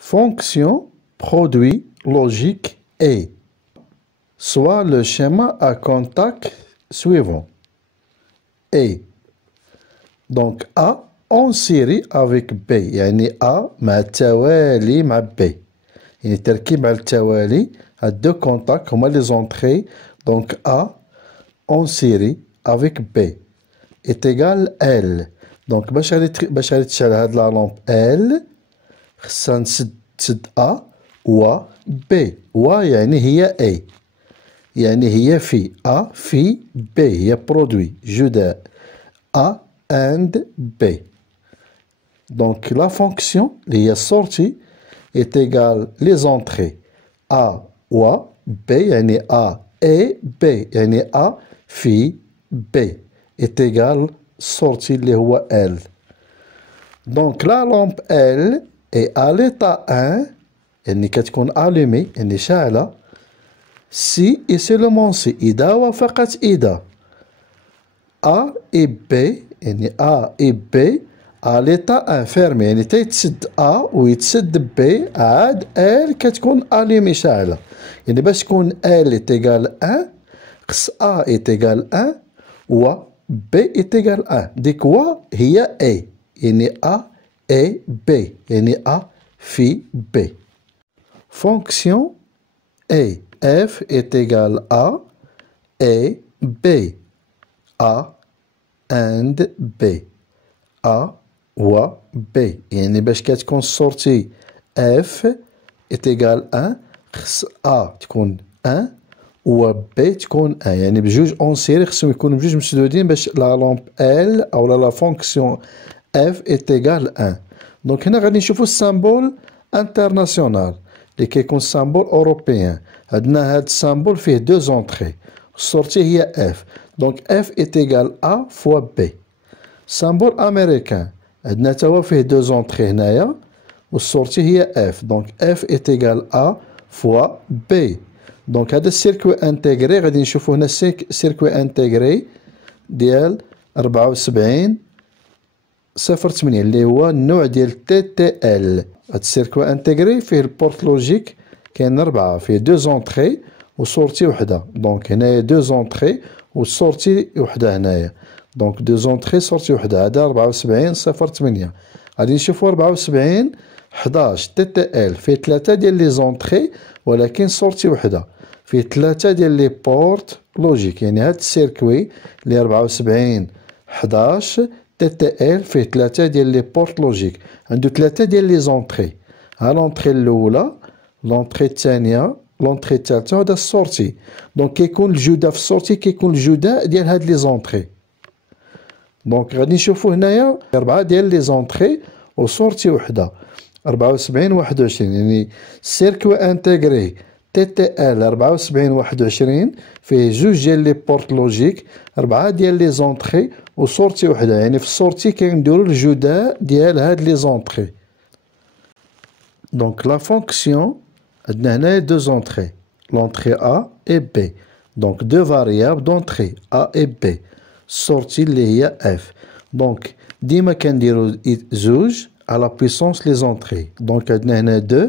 fonction, produit, logique et soit le schéma à contact suivant. Et donc A en série avec B يعني A مع التوالي مع B يعني التركيب على التوالي هاد deux contacts هما les entrées donc A en série avec B est égal L donc باش غادي تشعل هاد لا لامب L خصها تسد A و B و يعني هي A يعني هي في A في B هي برودوي جداء A and B. Donc la fonction, les sorties, est égale les entrées A ou B, yani A et B, yani A في B, est égale sortie les هو L. Donc la lampe L est à l'état 1, يعني كتكون allumée, يعني شاعلة, si et seulement si إذا وفقط إذا A et B, يعني A et B, à l'état انفيرمي يعني تيتسد A ويتسد B عاد L كتكون allumée شاعلة يعني باش تكون L est égal 1 خص A est égal 1 و B est égal 1 ديك و هي A يعني A et B يعني A في B. Fonction A F est égal à et B A and B A و B يعني باش كتكون sortie F est égal 1 خص A تكون 1 و B تكون 1 يعني بجوج اون سيري خصهم يكونوا بجوج مسدودين باش لا لامب L أو لا فونكسيون F est égal 1 دونك هنا غادي نشوفو السامبول انترناسيونال اللي كيكون سامبول أوروبيان عندنا هاد السامبول فيه دو زونطخي السورتي هي F دونك F est égal A fois B. سامبول امريكان عندنا توا فيه دو زونطخي هنايا والسورتي هي اف دونك اف ايت ايكال ا فوا بي دونك هذا السيركوي انتيغري غادي نشوفو هنا سيركوي انتيغري ديال 74 08 اللي هو النوع ديال تي تي ال. هاد السيركوي انتيغري فيه البورت لوجيك كاين 4 فيه دو زونطخي وسورتي وحده دونك هنايا دو زونطخي والسورتي وحده هنايا دونك دو زونطخي سورتي وحده هذا 74 08 غادي نشوفو 74 11 تي تي ال فيه 3 ديال لي زونطخي ولكن سورتي وحده فيه 3 ديال لي بورت لوجيك يعني هاد السيركوي اللي 74 11 تي تي ال فيه 3 ديال لي بورت لوجيك عنده 3 ديال لي زونطخي ها لونطخي الاولى لونطخي الثانيه لونطخي الثالثه وهذا السورتي دونك كيكون الجوده في السورتي كيكون الجوده ديال هاد لي زونطخي دونك غادي نشوفو هنايا 4 ديال لي زونطخي وسورتي وحده 74 21 يعني سيركوي انتيغري تي تي ال 74 21 فيه جوج ديال لي بورت لوجيك 4 ديال لي زونطخي وسورتي وحده يعني في السورتي كنديرو الجداء ديال هاد لي زونطخي. دونك لا فونكسيون عندنا هنايا دو زونطخي لونطخي A et B دونك دو فاريابل دونطخي A et B sortie اللي هي F دونك ديما كنديرو زوج على بويسونس لي زونطخي دونك عندنا هنا دو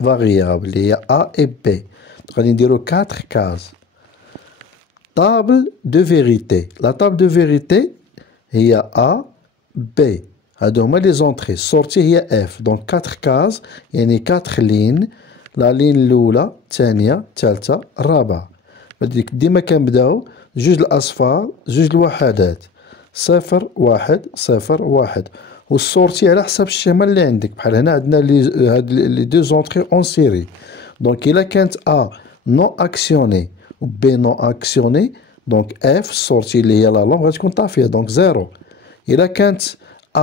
فاريابل اللي هي A et B غادي نديرو 4 كاز. طابل دو فيريتي لا طابل دو فيريتي هي A B هادو هما لي زونطخي السورتي هي F دونك 4 كاز يعني 4 لين لا لين الاولى الثانيه الثالثه الرابعه بديك ديما كنبداو جوج الاصفار جوج الوحدات 0 1 0 1 والسورتي على حسب الشيما اللي عندك بحال هنا عندنا هاد لي دو زونطخي اون سيري دونك الا كانت A نون اكسيوني و B نون اكسيوني دونك F السورتي اللي هي لا لامب غتكون طافيه دونك 0 الا كانت A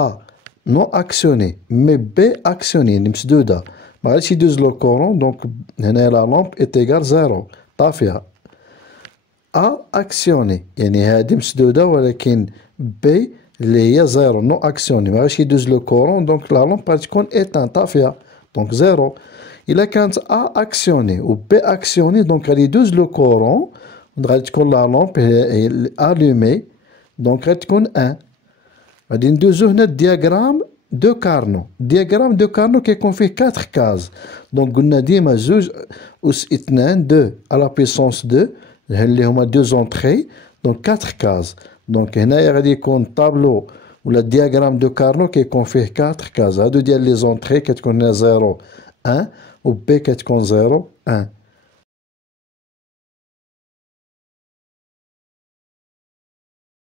نون اكسيوني مي B اكسيوني يعني مسدوده ما غاديش يدوز لو كورون دونك هنا لا لامب ايت ايكال 0 طافيه. A اكسيوني يعني هادي مسدوده ولكن B اللي هي 0 نو اكسيوني ما غاديش يدوز لو كورون دونك لا لامب غتكون ايتان طافيه دونك 0. الا كانت A اكسيوني و B اكسيوني دونك غادي يدوز لو كورون غادي تكون لا لامب الومي دونك غتكون 1. غادي ندوزو هنا الدياغرام deux carnaux. Diagramme de carnot qui fait 4 cases. Donc, on a dit ma zouj us itnan 2 à la puissance 2. اللي هما deux entrées. Donc, 4 cases. Donc, هنا يغادي يكون tableau ou le diagramme de carnot qui fait 4 cases. هادو ديال les entrées كتكون 0 1 و B كتكون 0 1.